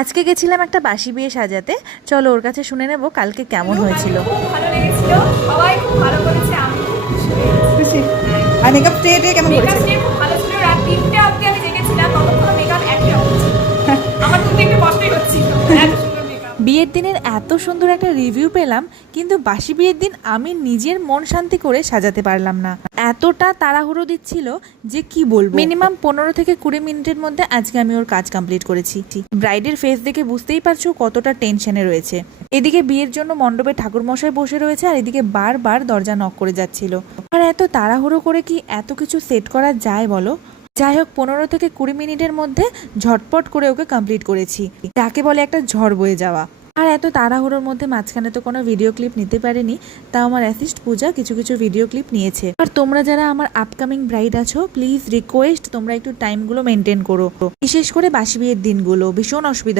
আজকে গেছিলাম একটা বাসি বিয়ে সাজাতে, চলো ওর কাছে শুনে নেব কালকে কেমন হয়েছিল। খুব ভালো লেগেছিল, সবাই খুব ভালো করেছে, আমি খুব খুশি হয়েছি। খুশি। আর মেকআপ স্টে কেমন মেকআপ করেছে? স্টে খুব ভালো ছিল, রাত 3টে অবধি আমি জেগেছিলাম, ততক্ষণ মেকআপ একই অবধি ছিল। আমার তো একটু কষ্টই হচ্ছিল, এত সুন্দর মেকআপ। বিয়ের দিনের এত সুন্দর একটা রিভিউ পেলাম, কিন্তু বাসি বিয়ের দিন আমি নিজের মন শান্তি করে সাজাতে পারলাম না। এতটা তাড়াহুড়ো দিচ্ছিল যে কি বলবো। মিনিমাম 15 থেকে 20 মিনিটের মধ্যে আজকে আমি ওর কাজ কমপ্লিট করেছি। ব্রাইডের ফেস দেখে বুঝতেই পারছো কতটা টেনশনে রয়েছে। এদিকে বিয়ের জন্য মণ্ডপে ঠাকুরমশাই বসে রয়েছে, আর এদিকে বারবার দরজা নক করে যাচ্ছিল। আর এত তাড়াহুড়ো করে কি এত কিছু সেট করা যায় বলো? যাই হোক, 15 থেকে 20 মিনিটের মধ্যে ঝটপট করে ওকে কমপ্লিট করেছি, যাকে বলে একটা ঝড় বয়ে যাওয়া। আর এত তাড়াহুড়োর মধ্যে মাঝখানে তো কোনো ভিডিও ক্লিপ নিতে পারিনি, তাও আমার অ্যাসিস্ট পূজা কিছু কিছু ভিডিও ক্লিপ নিয়েছে। আর তোমরা যারা আমার আপকামিং ব্রাইড আছো, প্লিজ রিকোয়েস্ট তোমরা একটু টাইমগুলো মেনটেন করো, বিশেষ করে বাসি বিয়ের দিনগুলো ভীষণ অসুবিধা।